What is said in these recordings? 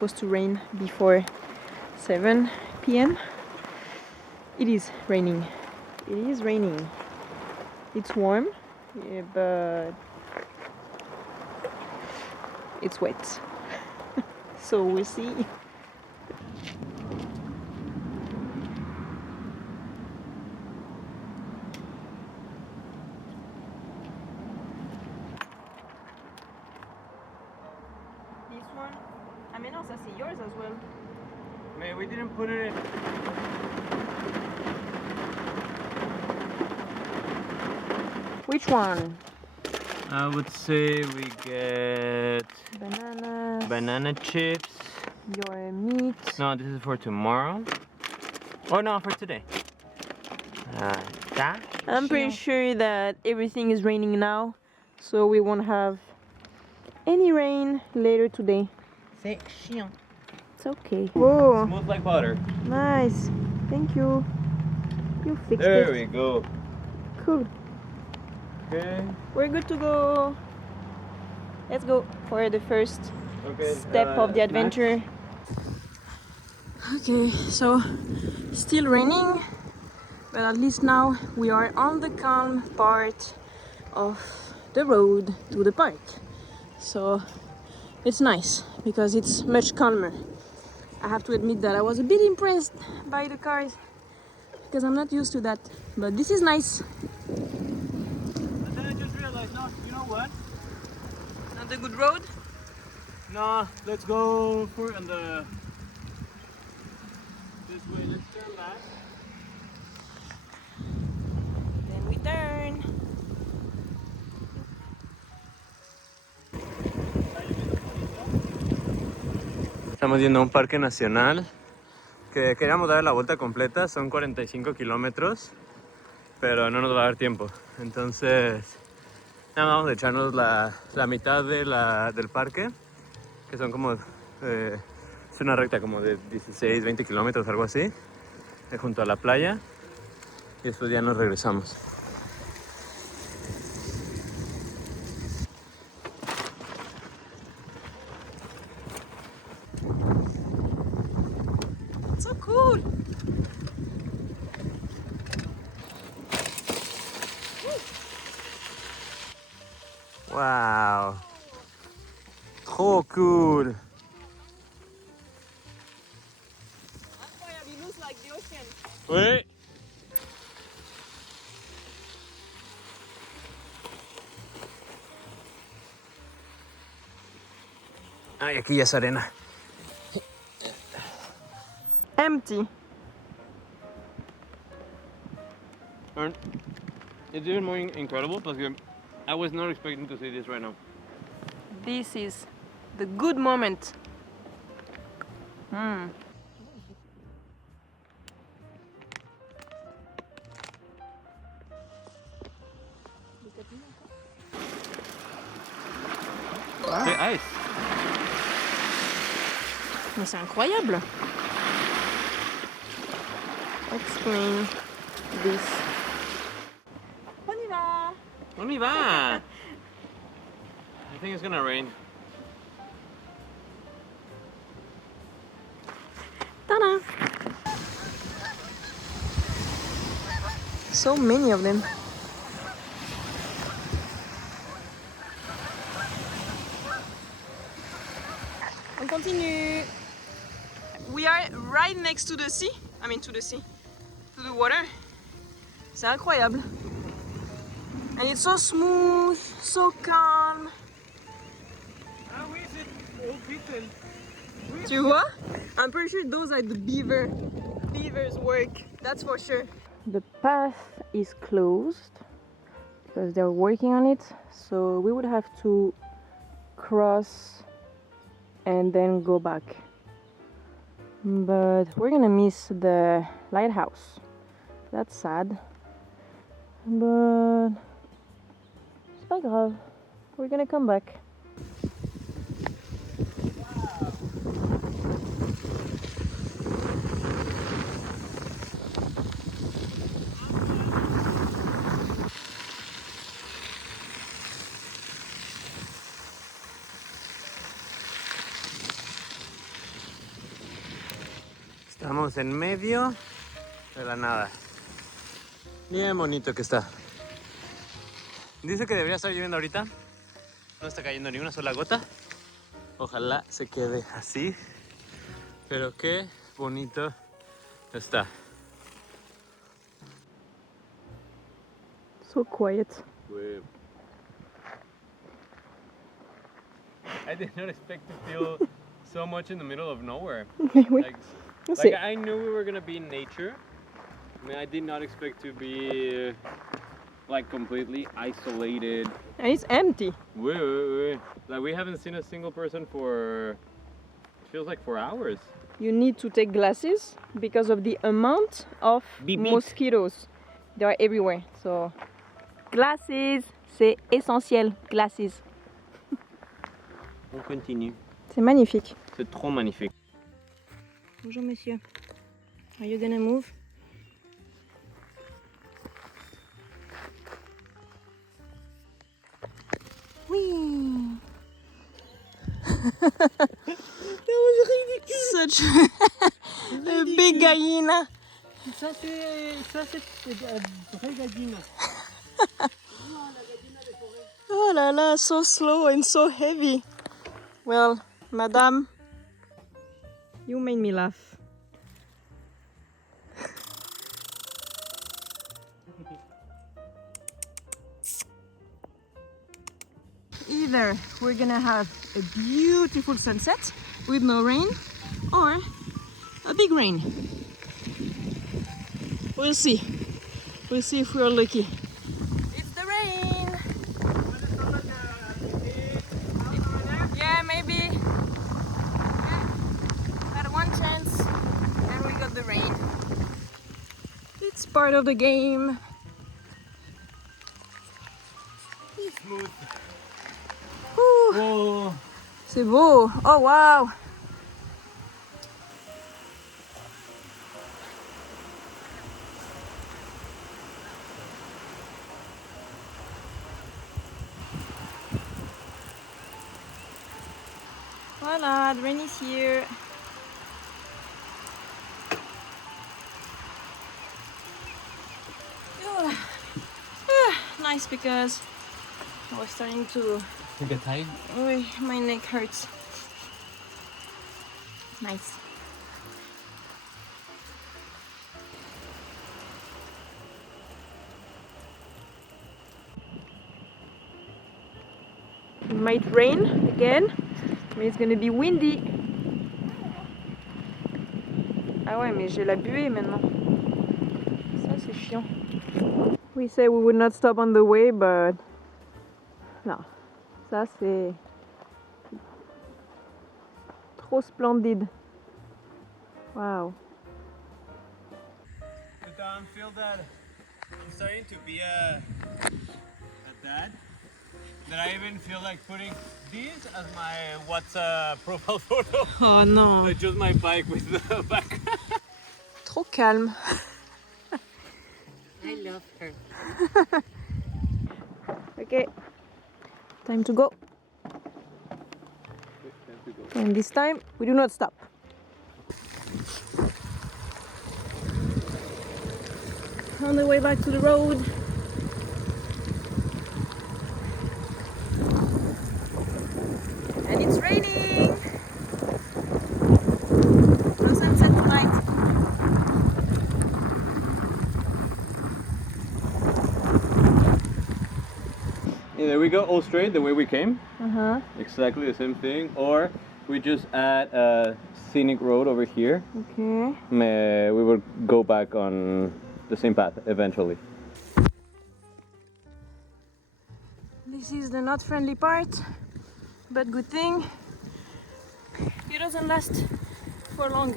Supposed to rain before 7 p.m. It is raining. It is raining. It's warm, yeah, but it's wet. So we'll see. This one, I mean, also see yours as well. Man, we didn't put it in. Which one? I would say we get Bananas. banana chips. Your meat. No, this is for tomorrow. Oh no, for today. I'm pretty sure that everything is raining now, so we won't have any rain later today. C'est chiant. It's okay. Whoa, Smooth like butter. nice. Thank you. You fixed There it. we go. Cool. Okay. We're good to go. Let's go for the first step of the adventure. Okay, so still raining, but at least now we are on the calm part of the road to the park. So it's nice because it's much calmer. I have to admit that I was a bit impressed by the cars because I'm not used to that, but this is nice. But then I just realized, no, you know what? Not a good road? No, let's go for on the this way. Let's turn back. Then we turn. Estamos yendo a un parque nacional que queríamos dar la vuelta completa, son 45 kilómetros, pero no nos va a dar tiempo. Entonces, nada más vamos a echarnos la mitad del parque, que son como, es una recta como de 16, 20 kilómetros, algo así, junto a la playa, y después ya nos regresamos. So cool! Wow! Trop cool! Incroyable, it looks like the ocean. Oui! Ay, aquí ya es arena. Empty. And it's even more incredible because I was not expecting to see this right now. This is the good moment. Mm. C'est ice. Mais c'est incroyable. Explain this. On y va. On y va! I think it's gonna rain. Ta-da! So many of them. On continue. We are right next to the sea. I mean to the sea. To the water. C'est incroyable. And it's so smooth, so calm. Ah oui, c'est au Beetle. Tu vois? I'm pretty sure those are the beavers work, that's for sure. The path is closed because they're working on it, so we would have to cross and then go back. But we're gonna miss the lighthouse. That's sad. But c'est pas grave. We're gonna come back. Estamos en medio de la nada. Bien bonito que está. Dice que debería estar lloviendo ahorita. No está cayendo ni una sola gota. Ojalá se quede así. Pero qué bonito está. So quiet. I did not expect to feel so much in the middle of nowhere. Oui. Like I knew we were gonna be in nature. I mean, I did not expect to be like completely isolated. And it's empty. Wait. Like we haven't seen a single person for, it feels like 4 hours. You need to take glasses because of the amount of Beep, beep. mosquitoes. They are everywhere. So, glasses, c'est essentiel. Glasses. On continue. C'est magnifique. C'est trop magnifique. Bonjour monsieur. Are you gonna move? Oui. That was ridiculous. Such a big gallina. Ça c'est vraie gallina. Oh la la, so slow and so heavy. Well, madame, you made me laugh. Either we're gonna have a beautiful sunset with no rain or a big rain. We'll see. We'll see if we're lucky. It's the rain! Yeah, maybe. Yeah. Had one chance and we got the rain. It's part of the game. Smooth. Ouh, Oh. c'est beau! Oh wow! Voila, the rain is here. Nice because I was starting to. You get tired? Oh, my neck hurts. Nice. It might rain again. I mean, it's gonna be windy. Ah ouais, mais j'ai la buée maintenant. Ça, c'est chiant. We said we would not stop on the way, but non. Ça, c'est trop splendide. Wow. I feel that I'm starting to be a dad. That I even feel like putting this as my WhatsApp profile photo. Oh non. Like just my bike with the back. Trop calme. I love her. Okay. Time to go. And this time we do not stop. On the way back to the road. And it's raining. No sunset tonight. Either we go all straight the way we came, Uh-huh. exactly the same thing, or we just add a scenic road over here. Okay. We will go back on the same path eventually. This is the not friendly part, but good thing it doesn't last for long.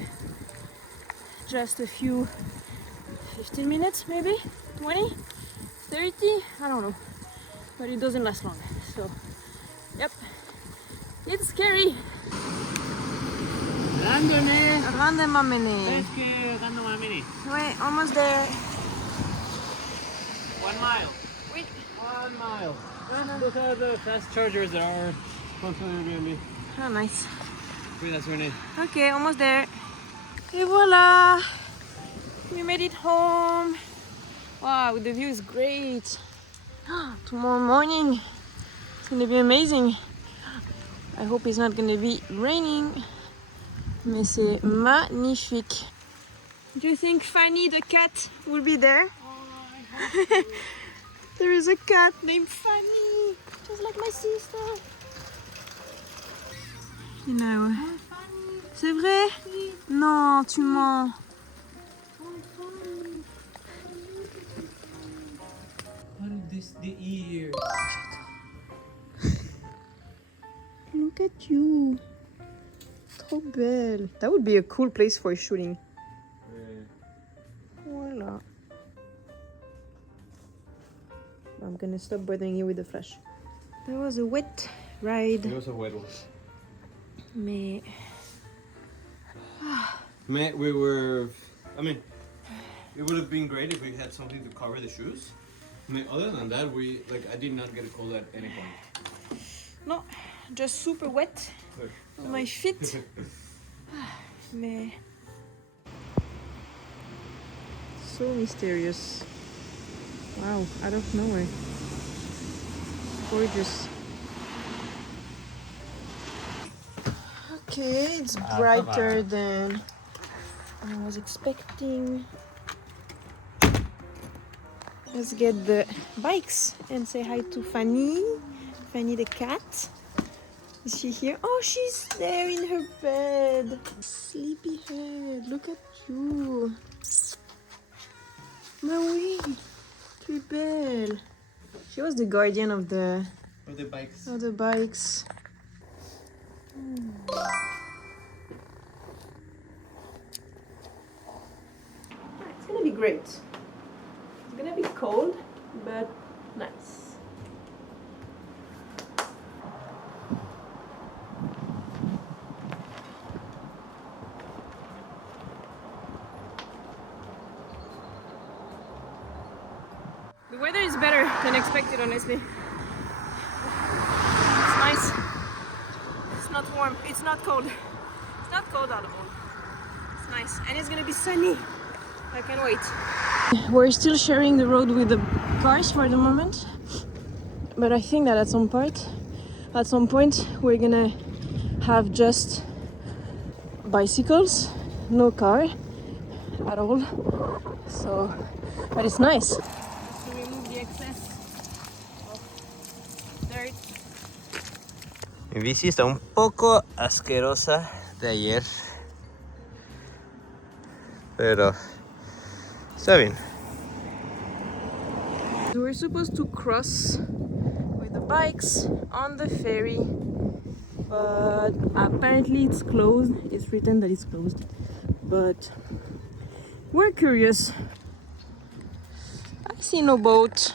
Just a few 15 minutes maybe, 20, 30, I don't know, but it doesn't last long. So, yep, it's scary. Grande mamene. Ouais, almost there. 1 mile. Oui. 1 mile. Those are the fast chargers that are supposed to be. Oh, nice. Wait, that's what I need. Okay, almost there. Et voilà! We made it home! Wow, the view is great! Tomorrow morning, it's gonna be amazing! I hope it's not gonna be raining. Mais c'est magnifique! Do you think Fanny the cat will be there? There is a cat named Fanny, just like my sister. You know. C'est vrai? Non, tu mens. The ear. Look at you. Trop belle. That would be a cool place for shooting. Voilà. I'm gonna stop bothering you with the flash. That was a wet ride. It was a wet one. Mais We were. I mean, it would have been great if we had something to cover the shoes. I mean, other than that, I did not get cold at any point. no, just super wet on my feet. Mais so mysterious. Wow, out of nowhere. Gorgeous. Okay, it's brighter than I was expecting. Let's get the bikes and say hi to Fanny. Fanny the cat. Is she here? Oh, she's there in her bed. Sleepy head, look at you. Mais oui, tu es belle. She was the guardian of the bikes. Of the bikes. It's gonna be great. It's gonna be cold, but nice. The weather is better than expected, honestly. It's nice. It's not warm. It's not cold. It's not cold at all. It's nice. And it's gonna be sunny. I can't wait. We're still sharing the road with the cars for the moment. But I think that at some point, we're gonna have just bicycles, no car at all. So, but it's nice. Just to remove the excess of dirt. Mi bici está un poco asquerosa de ayer, pero está bien. We're supposed to cross with the bikes on the ferry, but apparently it's closed. It's written that it's closed, but we're curious. I see no boat.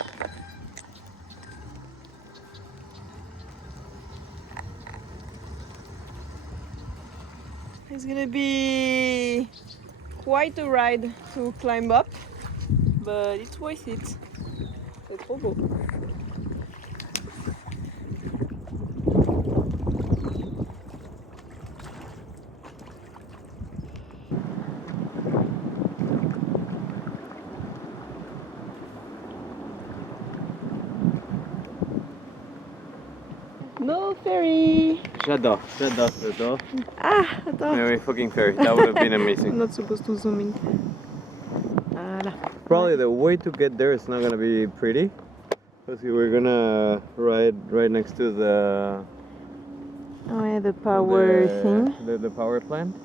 It's gonna be quite a ride to climb up, but it's worth it. C'est trop beau. No ferry! J'adore. Ah, attends. Very fucking ferry. That would have been amazing. I'm not supposed to zoom in. Voilà. Probably the way to get there is not gonna be pretty, because we're gonna ride right next to the Oh yeah, the power thing. the power plant.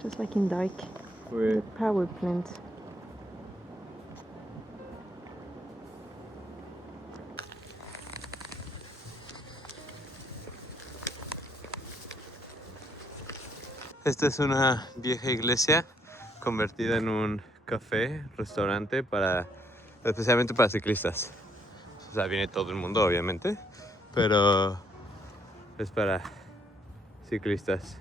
Just like in Dark. The power plant. Esta es una vieja iglesia convertida en un café, restaurante especialmente para ciclistas. O sea, viene todo el mundo, obviamente, pero es para ciclistas.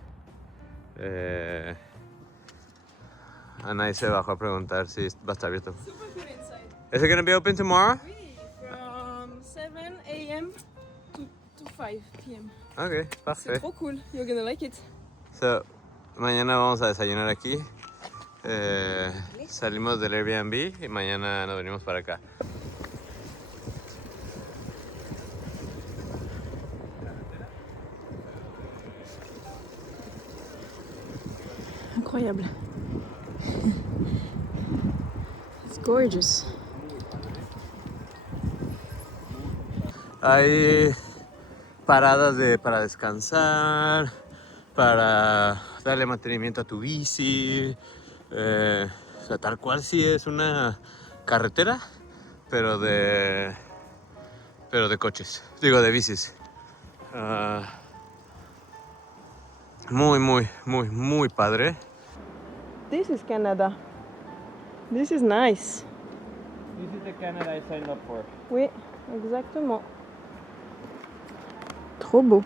Ana se bajó a preguntar si va a estar abierto. Super good inside. Is it gonna be open tomorrow? Really? From 7 a.m. to 5 p.m. Okay, C'est parfait. trop cool. You're gonna like it. So, Mañana vamos a desayunar aquí. Salimos del Airbnb y mañana nos venimos para acá. Incroyable. It's gorgeous. Hay paradas para descansar, para darle mantenimiento a tu bici. O sea, tal cual sí es una carretera, pero de coches, digo de bicis. Muy padre. This is Canada. This is nice. This is the Canada I signed up for. Oui, exactement. Trop beau.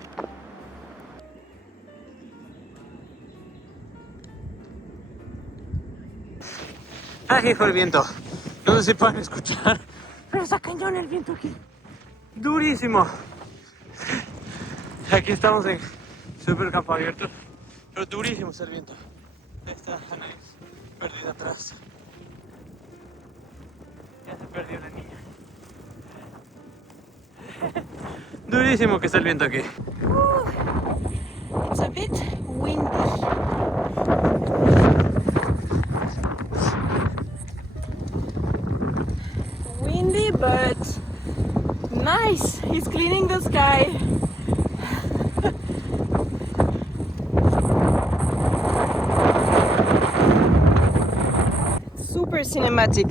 Aquí fue el viento. No sé si pueden escuchar, pero está cañón el viento aquí. Durísimo. Aquí estamos en super campo abierto, pero durísimo es el viento. Ahí está Anaís perdida atrás. Ya se perdió la niña. Durísimo que está el viento aquí. It's a bit windy. Windy, but nice. He's cleaning the sky. Super cinematic.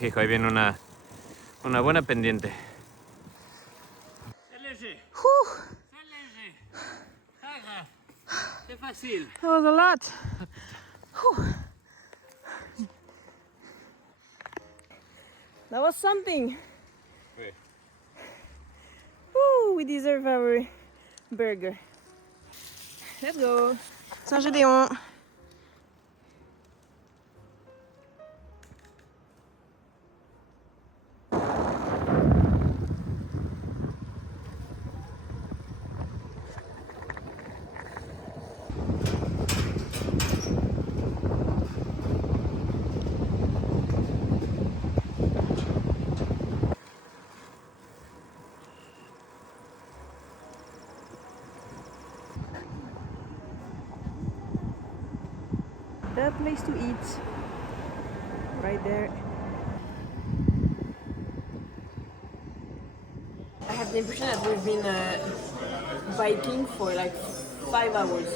Hijo, ahí viene una buena pendiente. C'est facile. That was a lot. Whew. That was something. Oui. Whew, we deserve our burger. Let's go. Saint-Gédéon. The place to eat. Right there. I have the impression that we've been biking for like 5 hours.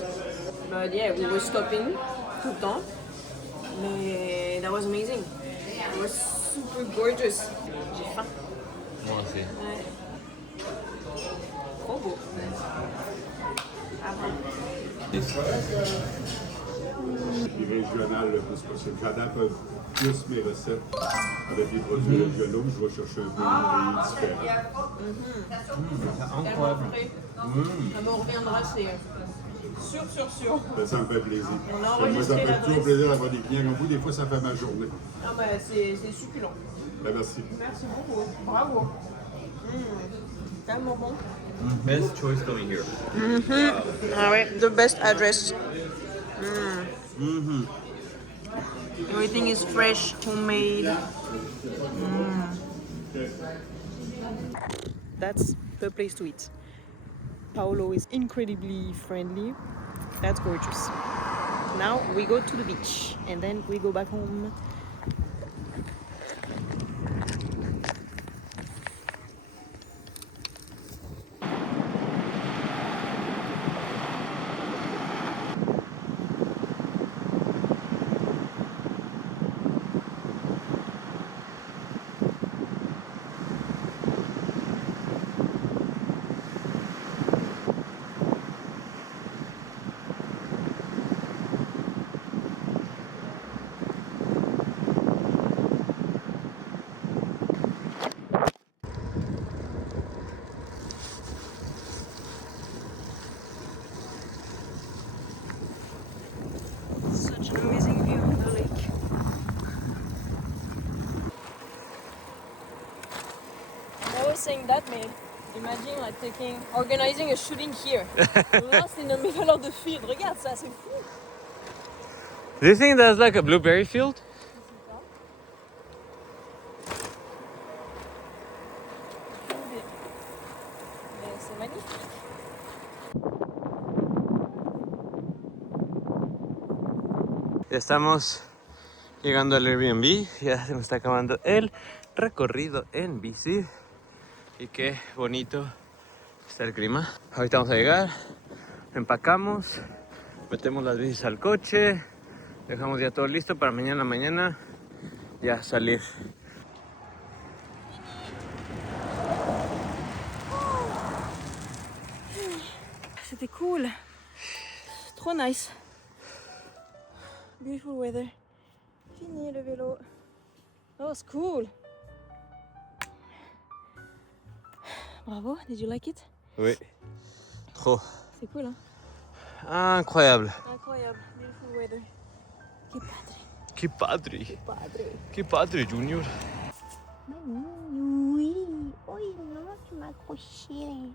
But yeah, we were stopping tout le temps. Mais that was amazing. It was super gorgeous. J'ai faim. Moi aussi. Ouais. Trop beau. Régional le plus possible. J'adapte plus mes recettes avec les produits régionaux. Je vais chercher un peu une grille différente. Incroyable. On reviendra, c'est sûr. Ben, ça me fait plaisir. On a Moi, enregistré ça me fait l'adresse. toujours plaisir d'avoir des clients comme vous. Des fois, ça fait ma journée. Ah bah c'est succulent. Ben, merci. Merci beaucoup. Bravo. Tellement bon. Best choice coming here. Ah ouais, the best address. Everything is fresh, homemade. That's the place to eat. Paolo is incredibly friendly. That's gorgeous. Now we go to the beach and then we go back home. Such an amazing view of the lake. I was saying that, mais Imagine like organizing a shooting here. Là, c'est le middle of the field. Regarde ça, c'est fou. Do you think that's like a blueberry field? Mais c'est magnifique. Ya estamos llegando al Airbnb, ya se nos está acabando el recorrido en bici y qué bonito está el clima. Ahorita vamos a llegar, empacamos, metemos las bicis al coche, dejamos ya todo listo para mañana ya salir. C'était cool. Trop nice. Beautiful weather. Fini le vélo. That was cool. Bravo, did you like it? Oui. Trop. C'est cool, hein? Incroyable. Incroyable. Beautiful weather. Qué padre. Qué padre. Qué padre. Qué padre, Junior. Oui, oui, non, tu m'as accroché.